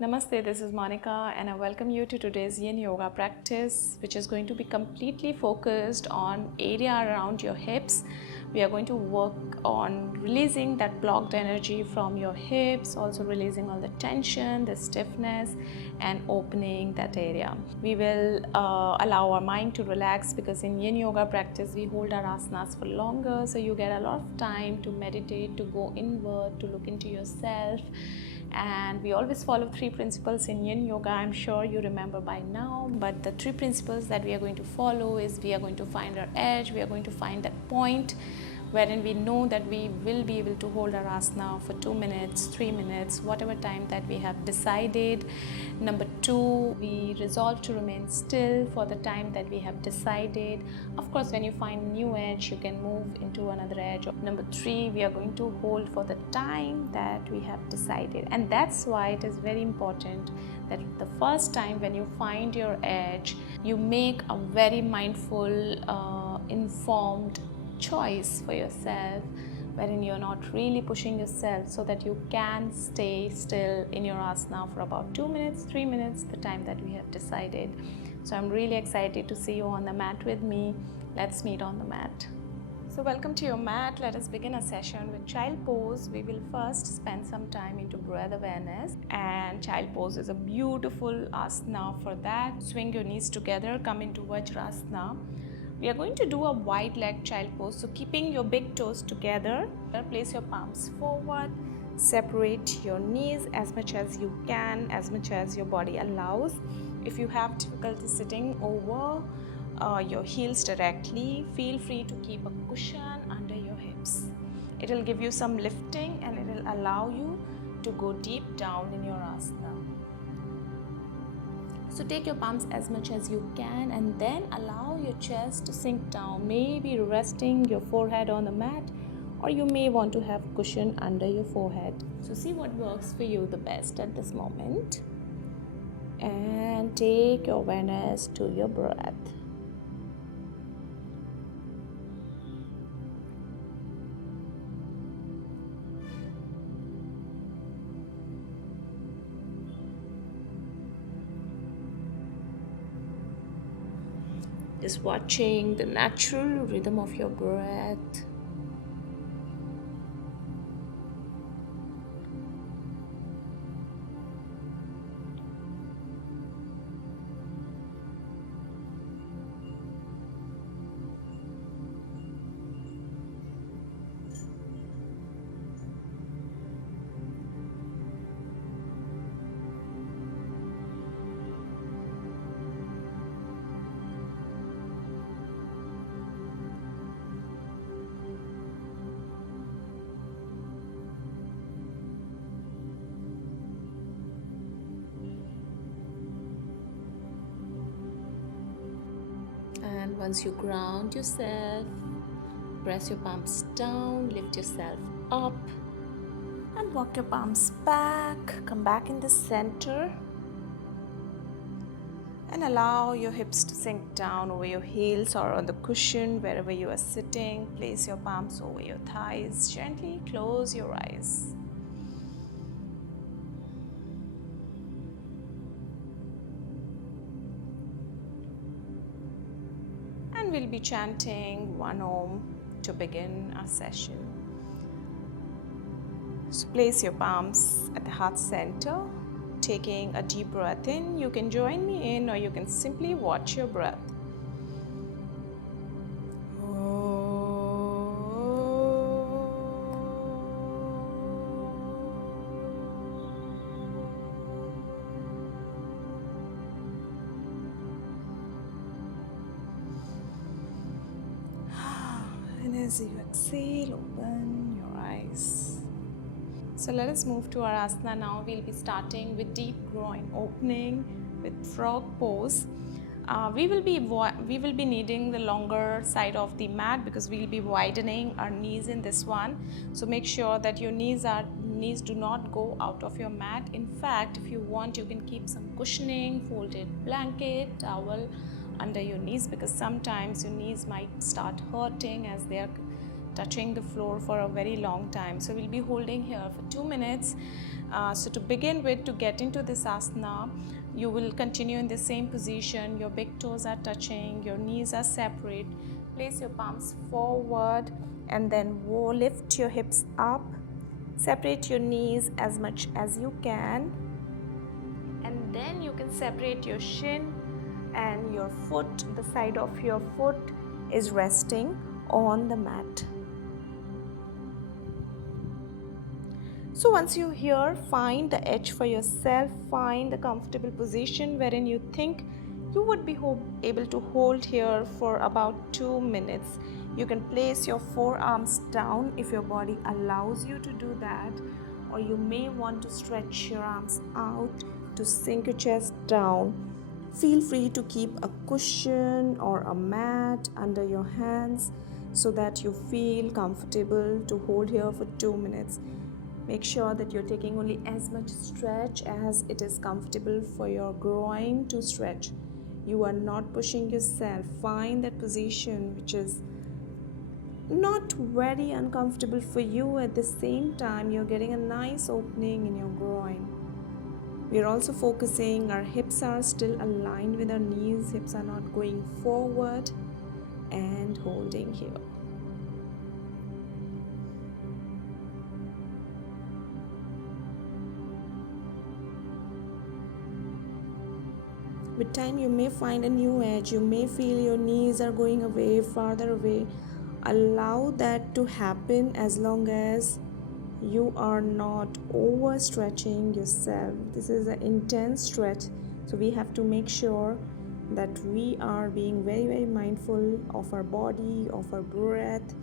Namaste, this is Monica and I welcome you to today's Yin Yoga practice, which is going to be completely focused on area around your hips. We are going to work on releasing that blocked energy from your hips, also releasing all the tension, the stiffness, and opening that area. We will allow our mind to relax because in Yin Yoga practice we hold our asanas for longer, so you get a lot of time to meditate, to go inward, to look into yourself. And we always follow three principles in Yin Yoga. I'm sure you remember by now, but the three principles that we are going to follow is we are going to find our edge, we are going to find that point wherein we know that we will be able to hold our asana for 2 minutes, 3 minutes, whatever time that we have decided. Number two, we resolve to remain still for the time that we have decided. Of course, when you find a new edge, you can move into another edge. Number three, we are going to hold for the time that we have decided. And that's why it is very important that the first time when you find your edge, you make a very mindful, informed choice for yourself, wherein you're not really pushing yourself, so that you can stay still in your asana for about 2 minutes, 3 minutes, the time that we have decided. So I'm really excited to see you on the mat with me. Let's meet on the mat. So welcome to your mat. Let us begin a session with child pose. We will first spend some time into breath awareness, and child pose is a beautiful asana for that. Swing your knees together, come into Vajrasana. We are going to do a wide leg child pose. So keeping your big toes together, place your palms forward, separate your knees as much as you can, as much as your body allows. If you have difficulty sitting over your heels directly, feel free to keep a cushion under your hips. It will give you some lifting and it will allow you to go deep down in your asana. So take your palms as much as you can and then allow your chest to sink down, maybe resting your forehead on the mat, or you may want to have cushion under your forehead. So see what works for you the best at this moment. And take your awareness to your breath. Just watching the natural rhythm of your breath. And once you ground yourself, press your palms down, lift yourself up, and walk your palms back. Come back in the center. And allow your hips to sink down over your heels or on the cushion wherever you are sitting. Place your palms over your thighs. Gently close your eyes. And we'll be chanting one Om to begin our session. So place your palms at the heart center. Taking a deep breath in, you can join me in or you can simply watch your breath. And as you exhale, open your eyes. So let us move to our asana now. We'll be starting with deep groin opening with frog pose. We will be needing the longer side of the mat because we'll be widening our knees in this one. So make sure that your knees do not go out of your mat. In fact, if you want, you can keep some cushioning, folded blanket, towel under your knees, because sometimes your knees might start hurting as they are touching the floor for a very long time. So we'll be holding here for 2 minutes. So to begin with, to get into this asana, you will continue in the same position. Your big toes are touching, your knees are separate. Place your palms forward and then lift your hips up. Separate your knees as much as you can, and then you can separate your shin and your foot. The side of your foot is resting on the mat. So once you're here, find the edge for yourself. Find the comfortable position wherein you think you would be able to hold here for about 2 minutes. You can place your forearms down if your body allows you to do that, or you may want to stretch your arms out to sink your chest down. Feel free to keep a cushion or a mat under your hands so that you feel comfortable to hold here for 2 minutes. Make sure that you're taking only as much stretch as it is comfortable for your groin to stretch. You are not pushing yourself. Find that position which is not very uncomfortable for you. At the same time, you're getting a nice opening in your groin. We are also focusing, our hips are still aligned with our knees, hips are not going forward, and holding here. With time, you may find a new edge. You may feel your knees are going away, farther away. Allow that to happen as long as you are not overstretching yourself. This is an intense stretch, so we have to make sure that we are being very, very mindful of our body, of our breath,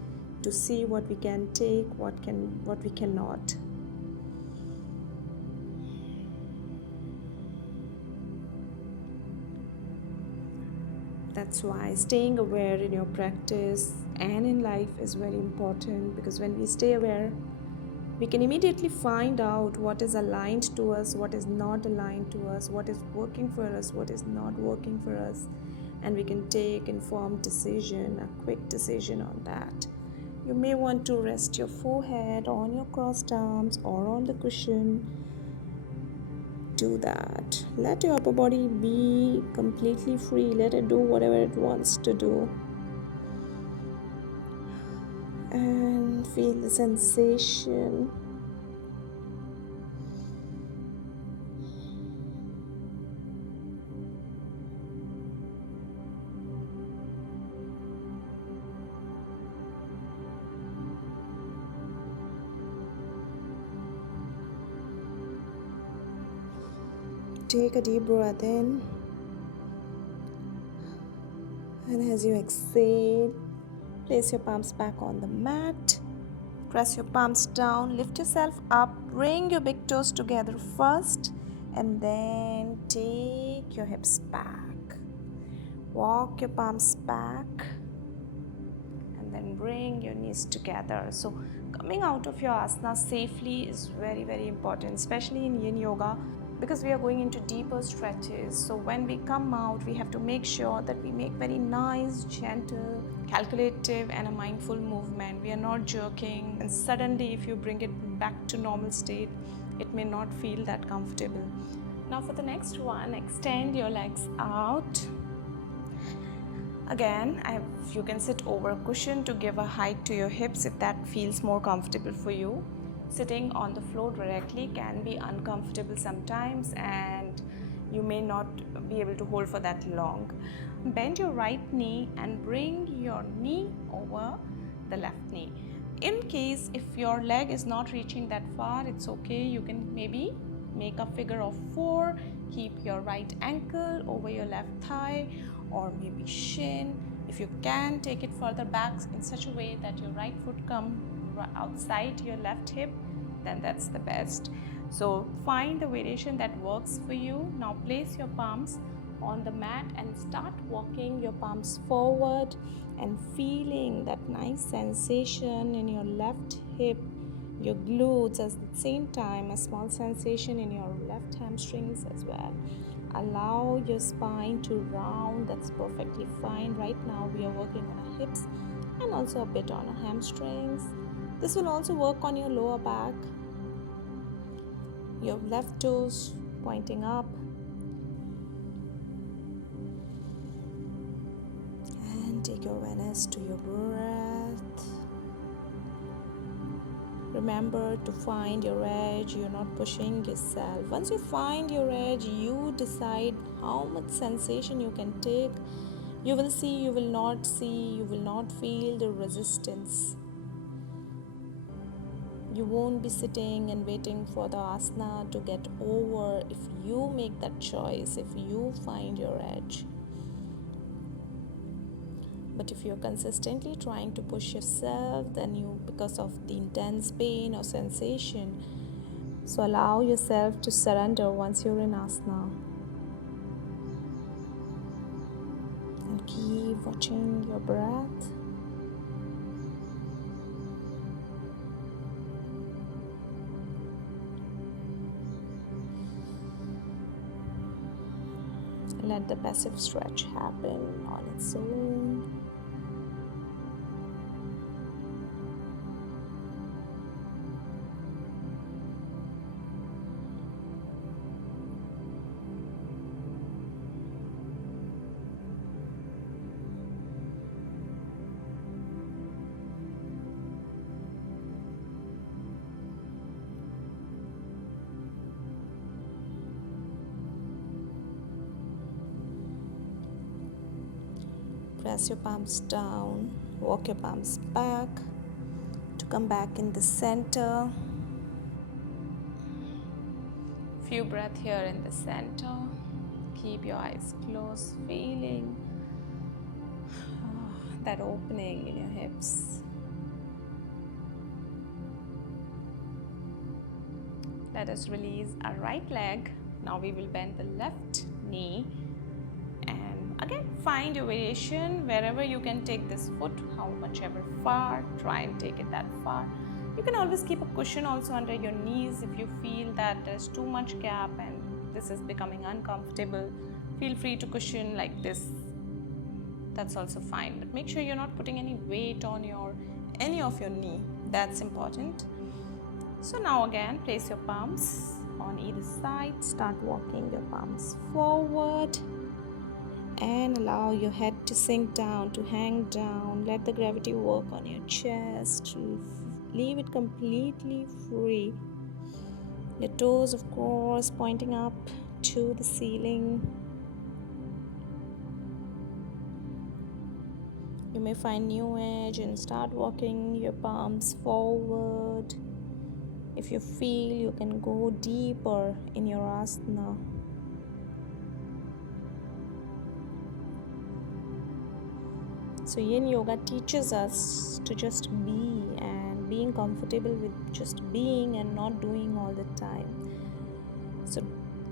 to see what we can take, what we cannot. That's why staying aware in your practice and in life is very important, because when we stay aware, we can immediately find out what is aligned to us, what is not aligned to us, what is working for us, what is not working for us, and we can take informed decision, a quick decision on that. You may want to rest your forehead on your crossed arms or on the cushion. Do that. Let your upper body be completely free. Let it do whatever it wants to do. And feel the sensation. Take a deep breath in, and as you exhale, place your palms back on the mat. Press your palms down, lift yourself up, bring your big toes together first, and then take your hips back. Walk your palms back, and then bring your knees together. So coming out of your asana safely is very, very important, especially in Yin Yoga, because we are going into deeper stretches. So when we come out, we have to make sure that we make very nice, gentle, calculative and a mindful movement. We are not jerking, and suddenly if you bring it back to normal state, it may not feel that comfortable. Now for the next one, extend your legs out. Again, you can sit over a cushion to give a height to your hips if that feels more comfortable for you. Sitting on the floor directly can be uncomfortable sometimes, and you may not be able to hold for that long. Bend your right knee and bring your knee over the left knee. In case if your leg is not reaching that far, it's okay. You can maybe make a figure of 4. Keep your right ankle over your left thigh or maybe shin. If you can, take it further back in such a way that your right foot comes outside your left hip, then that's the best. So find the variation that works for you. Now place your palms on the mat and start walking your palms forward and feeling that nice sensation in your left hip, your glutes, at the same time a small sensation in your left hamstrings as well. Allow your spine to round. That's perfectly fine. Right now we are working on our hips. and also a bit on our hamstrings. This will also work on your lower back, your left toes pointing up, and take your awareness to your breath. Remember to find your edge. You're not pushing yourself. Once you find your edge, you decide how much sensation you can take. You will see, you will not see, you will not feel the resistance. You won't be sitting and waiting for the asana to get over if you make that choice, if you find your edge. But if you're consistently trying to push yourself, then because of the intense pain or sensation, so allow yourself to surrender once you're in asana. And keep watching your breath. Let the passive stretch happen on its own. Press your palms down, walk your palms back to come back in the center. Few breaths here in the center. Keep your eyes closed, feeling that opening in your hips. Let us release our right leg. Now we will bend the left knee. Again, find your variation wherever you can take this foot, how much ever far, try and take it that far. You can always keep a cushion also under your knees if you feel that there's too much gap and this is becoming uncomfortable. Feel free to cushion like this. That's also fine, but make sure you're not putting any weight on any of your knee. That's important. So now again, place your palms on either side. Start walking your palms forward. And allow your head to sink down, to hang down. Let the gravity work on your chest. Leave it completely free. Your toes, of course, pointing up to the ceiling. You may find new edge and start walking your palms forward. If you feel, you can go deeper in your asana. So Yin Yoga teaches us to just be, and being comfortable with just being and not doing all the time. So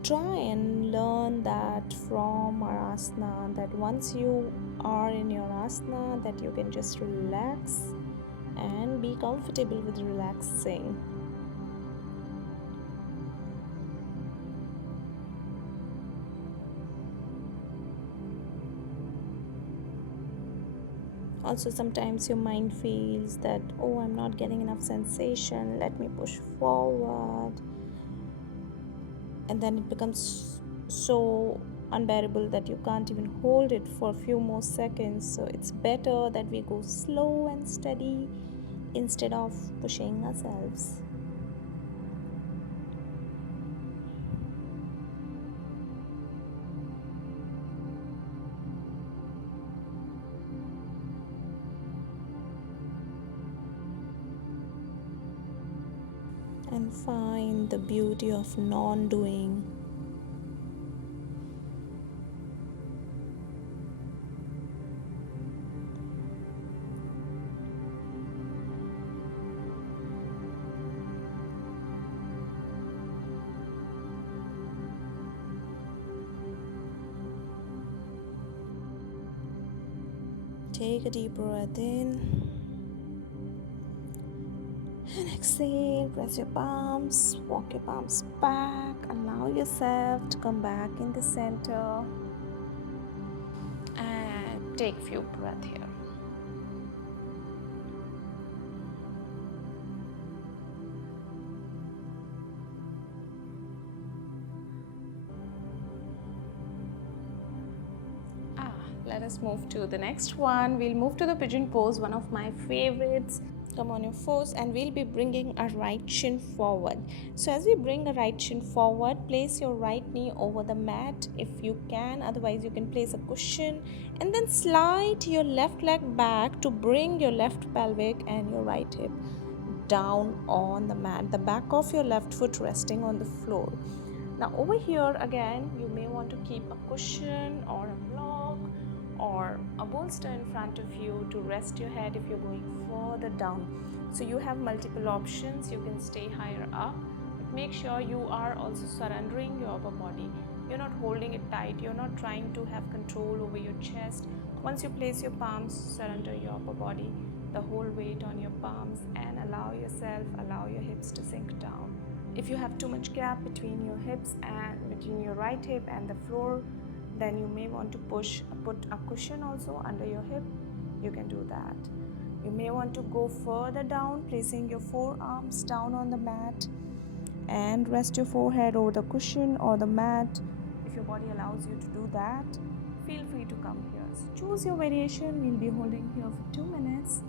try and learn that from our asana, that once you are in your asana, that you can just relax and be comfortable with relaxing. Also, sometimes your mind feels that, oh, I'm not getting enough sensation, let me push forward. And then it becomes so unbearable that you can't even hold it for a few more seconds. So it's better that we go slow and steady instead of pushing ourselves. And find the beauty of non-doing. Take a deep breath in. And exhale, press your palms, walk your palms back, allow yourself to come back in the center. And take a few breaths here. let us move to the next one. We'll move to the pigeon pose, one of my favorites. Come on your fours, and we'll be bringing our right shin forward. So as we bring the right shin forward, place your right knee over the mat if you can. Otherwise you can place a cushion, and then slide your left leg back to bring your left pelvic and your right hip down on the mat, the back of your left foot resting on the floor. Now over here again, you may want to keep a cushion or a block or a bolster in front of you to rest your head if you're going further down. So you have multiple options. You can stay higher up, but make sure you are also surrendering your upper body. You're not holding it tight. You're not trying to have control over your chest. Once you place your palms, surrender your upper body, the whole weight on your palms, and allow your hips to sink down. If you have too much gap between your hips and between your right hip and the floor, then you may want to put a cushion also under your hip. You can do that. You may want to go further down, placing your forearms down on the mat and rest your forehead over the cushion or the mat. If your body allows you to do that, feel free to come here. So choose your variation. We'll be holding here for 2 minutes.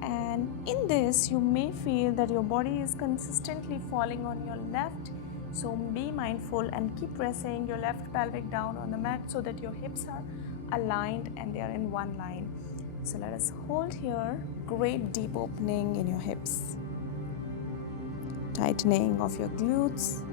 And in this, you may feel that your body is consistently falling on your left. So be mindful and keep pressing your left pelvic down on the mat so that your hips are aligned and they are in one line. So let us hold here. Great deep opening in your hips. Tightening of your glutes.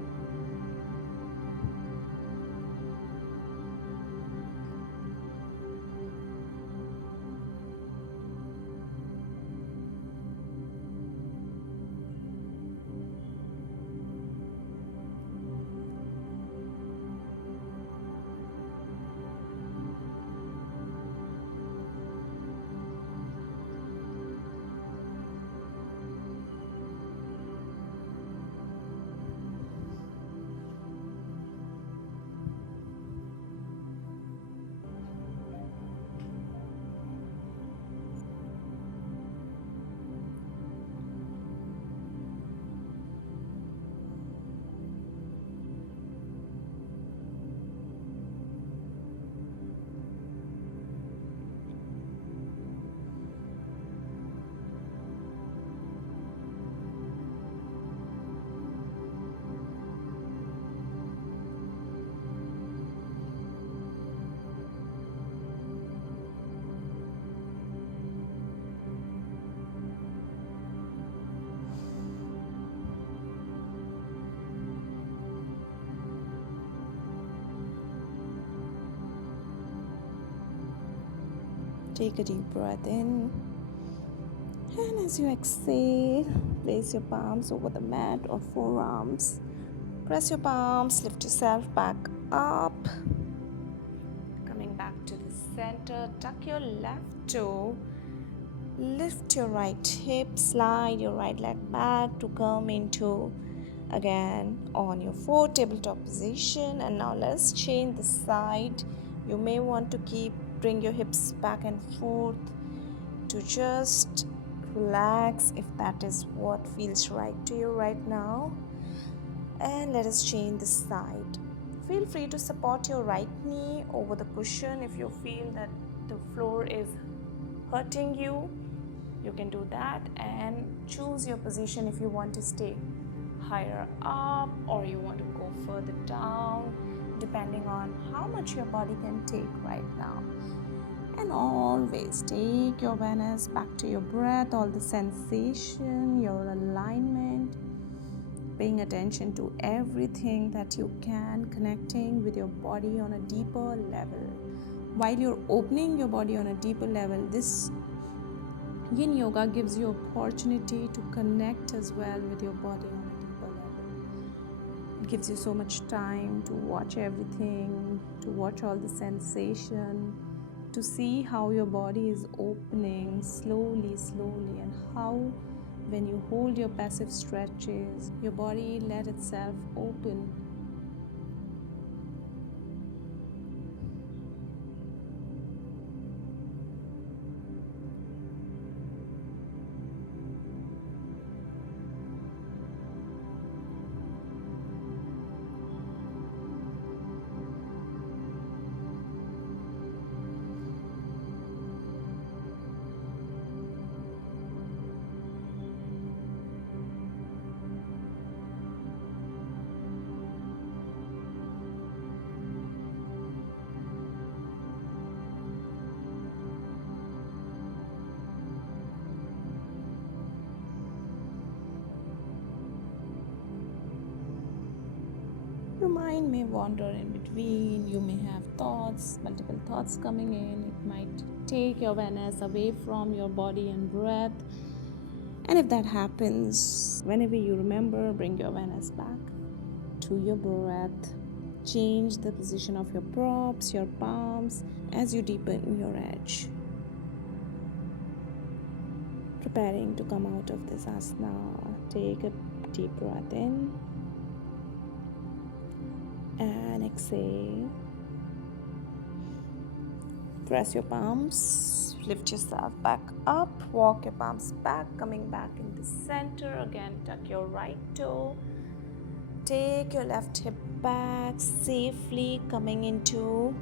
Take a deep breath in, and as you exhale, place your palms over the mat or forearms. Press your palms, lift yourself back up. Coming back to the center, tuck your left toe, lift your right hip, slide your right leg back to come into again on your 4 tabletop position. And now let's change the side. You may want to bring your hips back and forth to just relax if that is what feels right to you right now. And let us change the side. Feel free to support your right knee over the cushion if you feel that the floor is hurting you. You can do that, and choose your position if you want to stay higher up or you want to go further down, depending on how much your body can take right now. And always take your awareness back to your breath, all the sensation, your alignment, paying attention to everything that you can, connecting with your body on a deeper level. While you're opening your body on a deeper level, this Yin Yoga gives you opportunity to connect as well with your body on a deeper level. It gives you so much time to watch everything, to watch all the sensation, to see how your body is opening slowly, and how when you hold your passive stretches, your body let itself open. mind may wander in between. You may have thoughts, multiple thoughts coming in. It might take your awareness away from your body and breath. And if that happens, whenever you remember, bring your awareness back to your breath. Change the position of your props, your palms as you deepen your edge. Preparing to come out of this asana, take a deep breath in and exhale. Press your palms, lift yourself back up, walk your palms back, coming back in the center. Again, tuck your right toe. Take your left hip back, safely coming into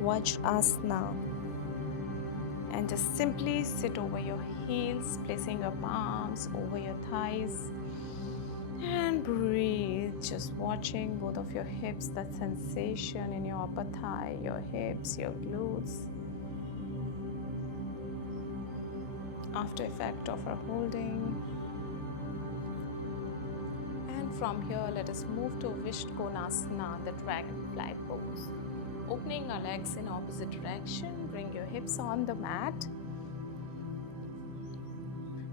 watchfulness. And just simply sit over your heels, placing your palms over your thighs. And breathe, just watching both of your hips, that sensation in your upper thigh, your hips, your glutes. After effect of our holding. And from here, let us move to Upvishthakonasana, the dragonfly pose. Opening our legs in opposite direction, bring your hips on the mat.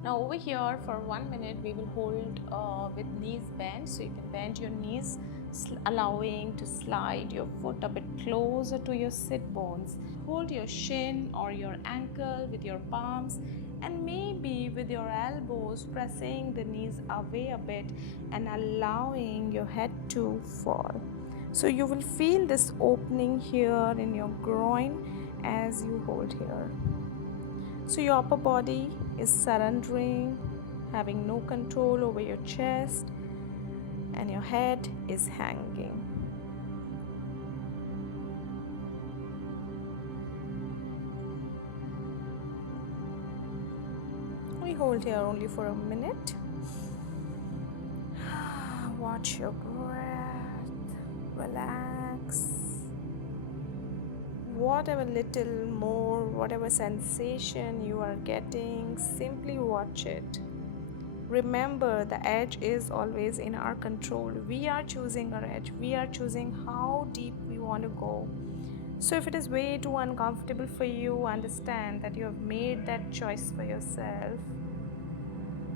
Now over here for 1 minute we will hold with knees bent, so you can bend your knees, allowing to slide your foot a bit closer to your sit bones. Hold your shin or your ankle with your palms and maybe with your elbows pressing the knees away a bit and allowing your head to fall. So you will feel this opening here in your groin as you hold here. So your upper body is surrendering, having no control over your chest, and your head is hanging. We hold here only for a minute. Watch your breath, relax. Whatever little more, whatever sensation you are getting, simply watch it. Remember, the edge is always in our control. We are choosing our edge. We are choosing how deep we want to go. So if it is way too uncomfortable for you, understand that you have made that choice for yourself.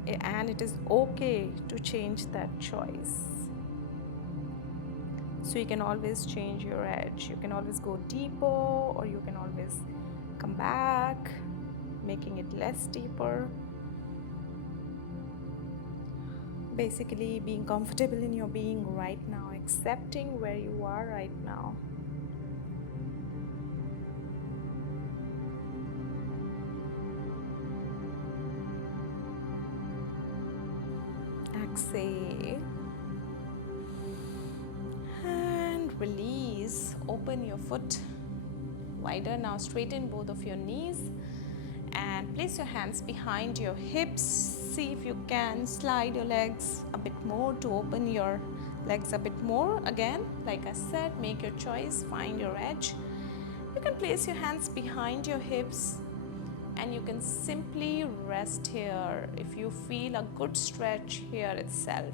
And it is okay to change that choice. So you can always change your edge. You can always go deeper, or you can always come back, making it less deeper. Basically, being comfortable in your being right now, accepting where you are right now. Exhale. Release, open your foot wider. Now straighten both of your knees and place your hands behind your hips. See if you can slide your legs a bit more to open your legs a bit more. Again, like I said, make your choice, find your edge. You can place your hands behind your hips and you can simply rest here if you feel a good stretch here itself.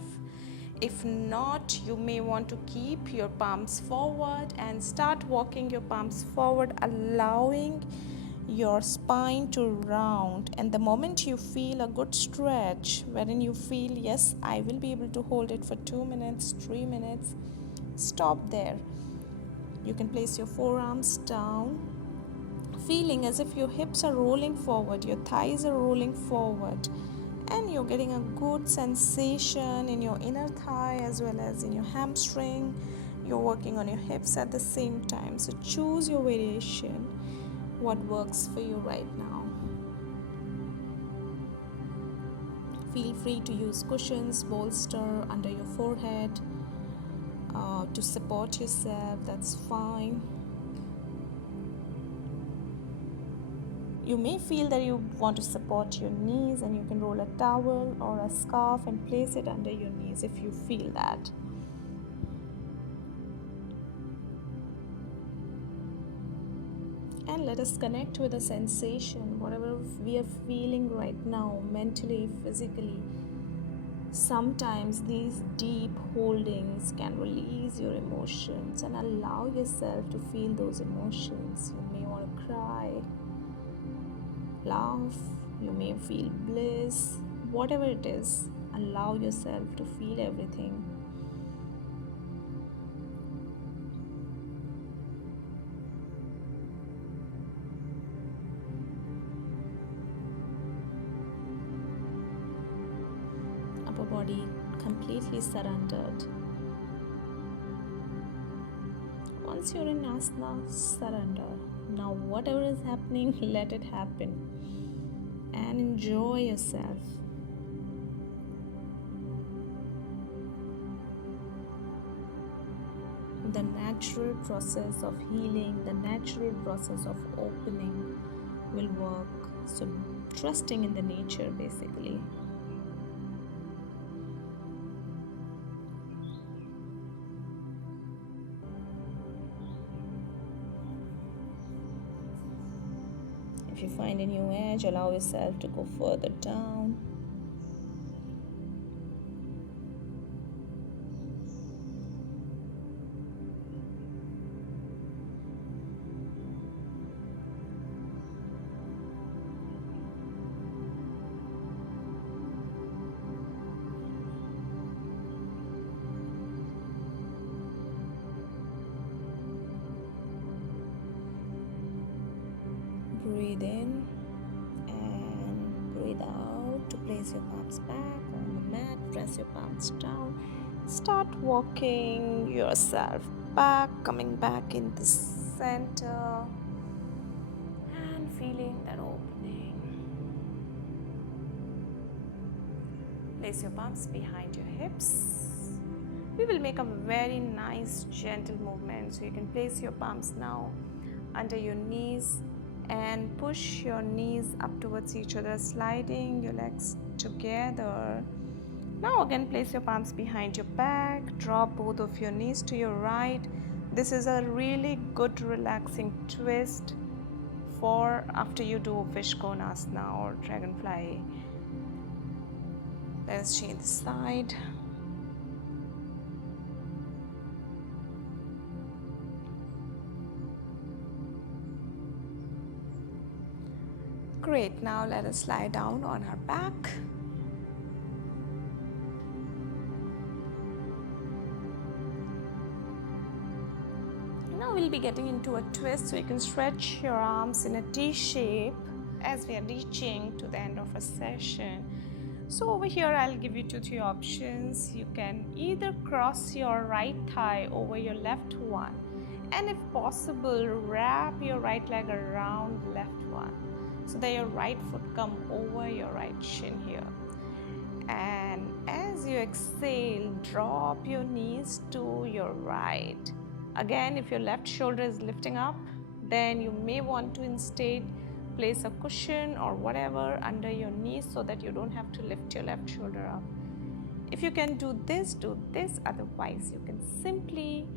If not, you may want to keep your palms forward and start walking your palms forward, allowing your spine to round. And the moment you feel a good stretch, wherein you feel, yes, I will be able to hold it for 2 minutes, 3 minutes, stop there. You can place your forearms down, feeling as if your hips are rolling forward, your thighs are rolling forward. And you're getting a good sensation in your inner thigh as well as in your hamstring. You're working on your hips at the same time. So choose your variation, what works for you right now. Feel free to use cushions, bolster under your forehead to support yourself. That's fine. You may feel that you want to support your knees, and you can roll a towel or a scarf and place it under your knees if you feel that. And let us connect with the sensation, whatever we are feeling right now, mentally, physically. Sometimes these deep holdings can release your emotions and allow yourself to feel those emotions. You may want to cry, laugh, you may feel bliss, whatever it is, allow yourself to feel everything. Upper body completely surrendered. Once you're in asana, surrender. Now whatever is happening, let it happen and enjoy yourself. The natural process of healing, the natural process of opening will work. So trusting in the nature basically. If you find a new edge, allow yourself to go further down. Breathe in and breathe out to place your palms back on the mat. Press your palms down. Start walking yourself back, coming back in the center and feeling that opening. Place your palms behind your hips. We will make a very nice gentle movement. So you can place your palms now under your knees and push your knees up towards each other, sliding your legs together. Now again place your palms behind your back, drop both of your knees to your right. This is a really good relaxing twist for after you do Upvishthakonasana or dragonfly. Let's change the side. Great, now let us lie down on our back. Now we'll be getting into a twist, so you can stretch your arms in a T shape as we are reaching to the end of a session. So over here I'll give you two options. You can either cross your right thigh over your left one, and if possible wrap your right leg around the left one so that your right foot come over your right shin here. And as you exhale, drop your knees to your right. Again, if your left shoulder is lifting up, then you may want to instead place a cushion or whatever under your knees so that you don't have to lift your left shoulder up. If you can do this, do this. Otherwise, you can simply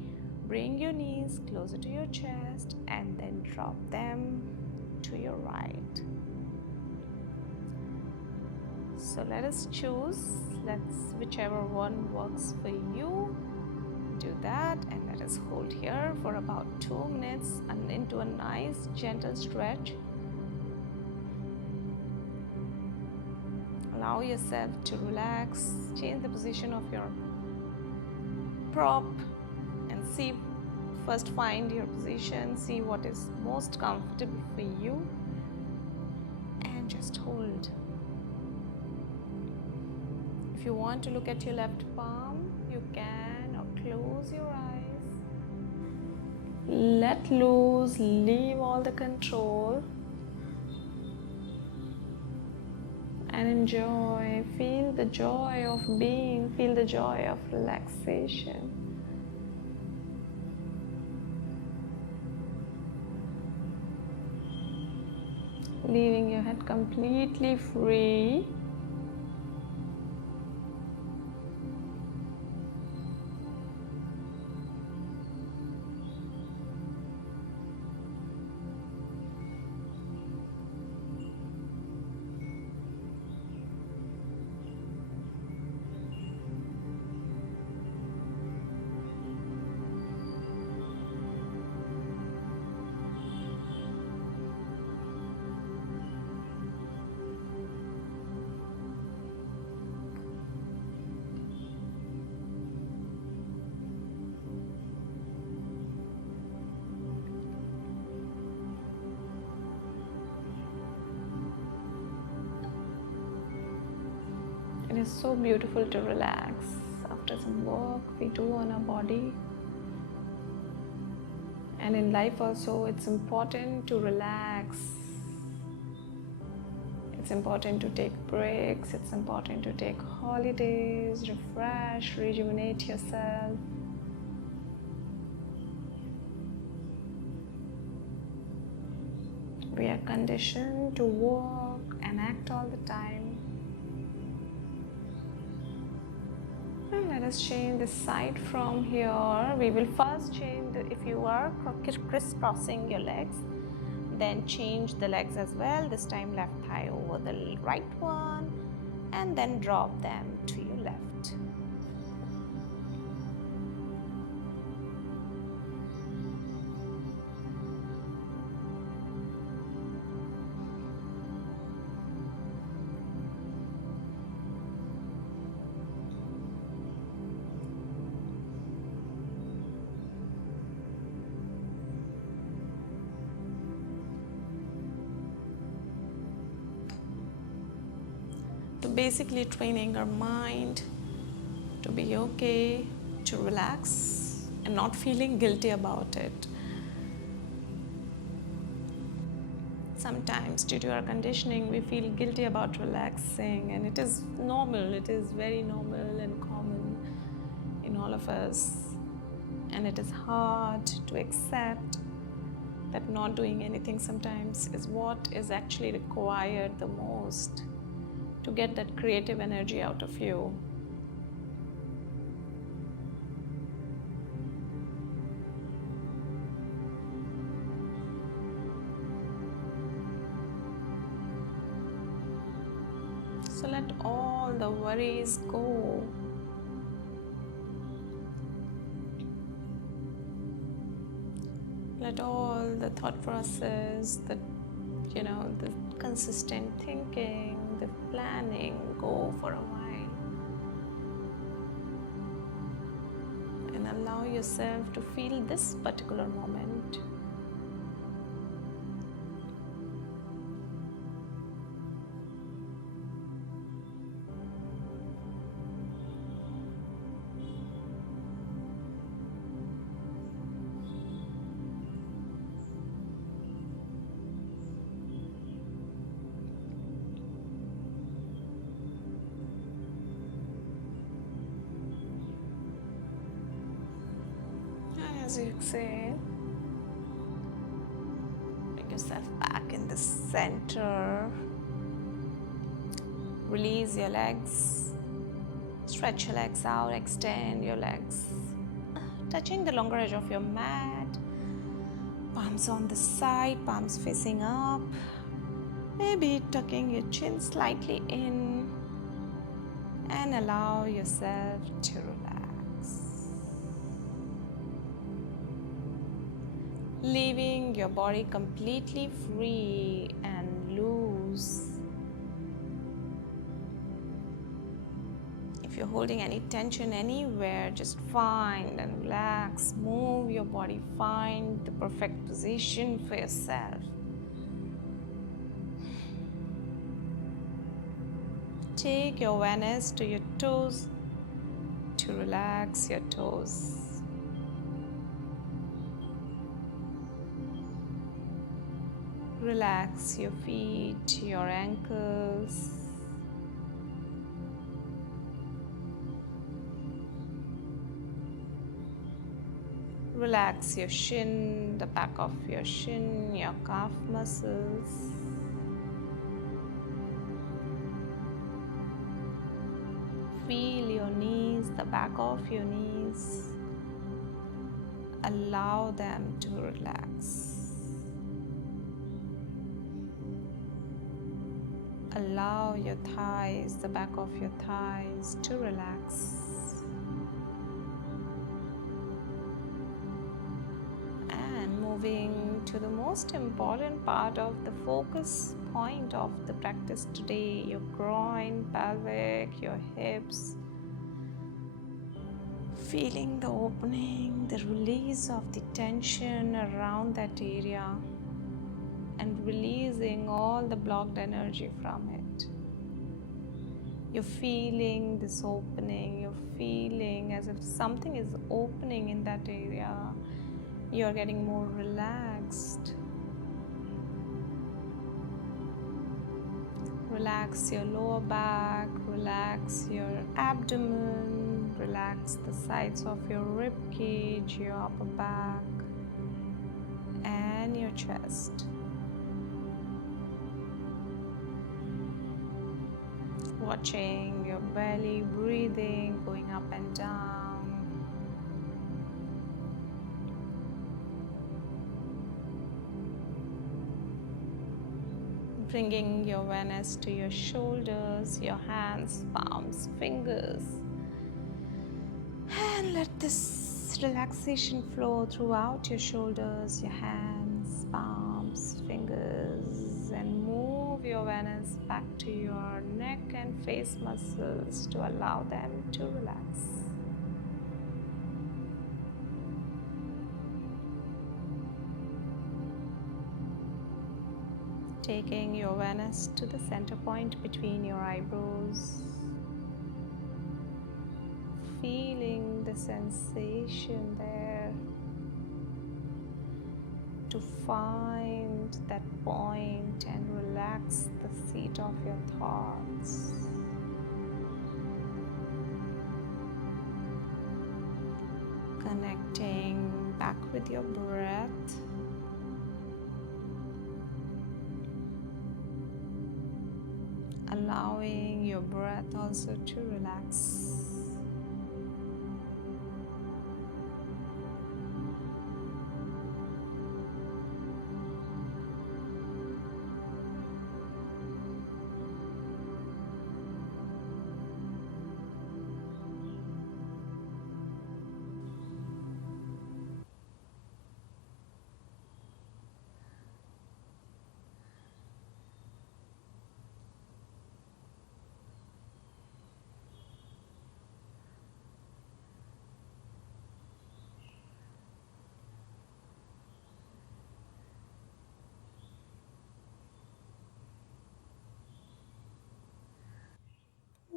bring your knees closer to your chest and then drop them to your right. So let us choose. Let's whichever one works for you. Do that and let us hold here for about 2 minutes and into a nice gentle stretch. Allow yourself to relax, change the position of your prop and see, first find your position, see what is most comfortable for you and just hold. If you want to look at your left palm, you can, or close your eyes. Let loose, leave all the control and enjoy. Feel the joy of being, feel the joy of relaxation. Leaving your head completely free. is so beautiful to relax after some work we do on our body. And in life also, it's important to relax. It's important to take breaks. It's important to take holidays, refresh, rejuvenate yourself. We are conditioned to work and act all the time. And let us change the side from here. We will first change if you are crisscrossing your legs, then change the legs as well. This time left thigh over the right one, and then drop them to your left. So basically training our mind to be okay, to relax and not feeling guilty about it. Sometimes due to our conditioning we feel guilty about relaxing, and it is normal, it is very normal and common in all of us, and it is hard to accept that not doing anything sometimes is what is actually required the most to get that creative energy out of you. So let all the worries go. Let all the thought process, the consistent thinking, the planning go for a while. And allow yourself to feel this particular moment. As you exhale, bring yourself back in the center. Release your legs. Stretch your legs out, extend your legs. Touching the longer edge of your mat. Palms on the side, palms facing up. Maybe tucking your chin slightly in. And allow yourself to relax. Leaving your body completely free and loose. If you're holding any tension anywhere, just find and relax. Move your body, find the perfect position for yourself. Take your awareness to your toes to relax your toes. Relax your feet, your ankles. Relax your shin, the back of your shin, your calf muscles. Feel your knees, the back of your knees. Allow them to relax. Allow your thighs, the back of your thighs to relax. And moving to the most important part of the focus point of the practice today, your groin, pelvic, your hips. Feeling the opening, the release of the tension around that area, and releasing all the blocked energy from it. You're feeling this opening, you're feeling as if something is opening in that area. You're getting more relaxed. Relax your lower back, relax your abdomen, relax the sides of your rib cage, your upper back, and your chest. Watching your belly breathing, going up and down. Bringing your awareness to your shoulders, your hands, palms, fingers. And let this relaxation flow throughout your shoulders, your hands, palms, fingers, and move your awareness back to your neck and face muscles to allow them to relax. Taking your awareness to the center point between your eyebrows. Feeling the sensation there. To find that point and relax the seat of your thoughts. Connecting back with your breath. Allowing your breath also to relax.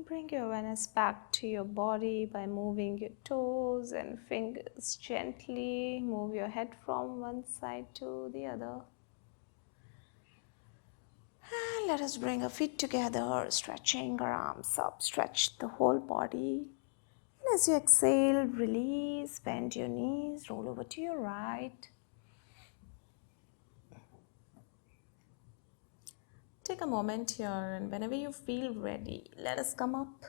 Bring your awareness back to your body by moving your toes and fingers gently. Move your head from one side to the other. And let us bring our feet together, stretching our arms up. Stretch the whole body. And as you exhale, release, bend your knees, roll over to your right. Take a moment here, and whenever you feel ready, let us come up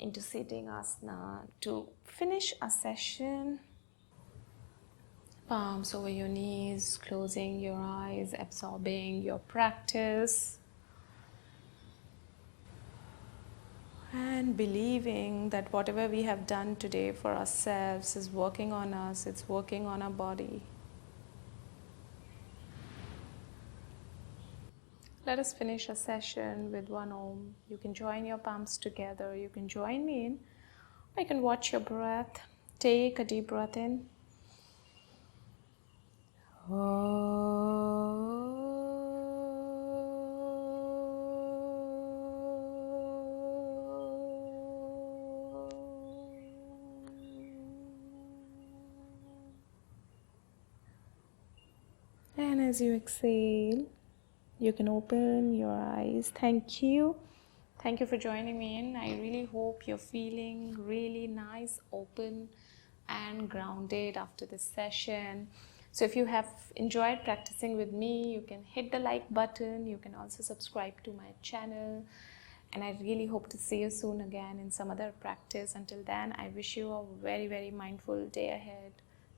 into sitting asana to finish our session. Palms over your knees, closing your eyes, absorbing your practice, and believing that whatever we have done today for ourselves is working on us, it's working on our body. Let us finish a session with one Om. You can join your palms together, you can join me in, or you can watch your breath. Take a deep breath in. And as you exhale, you can open your eyes. Thank you. Thank you for joining me in. I really hope you're feeling really nice, open, and grounded after this session. So if you have enjoyed practicing with me, you can hit the like button. You can also subscribe to my channel. And I really hope to see you soon again in some other practice. Until then, I wish you a very, very mindful day ahead.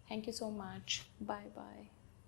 Thank you so much. Bye-bye.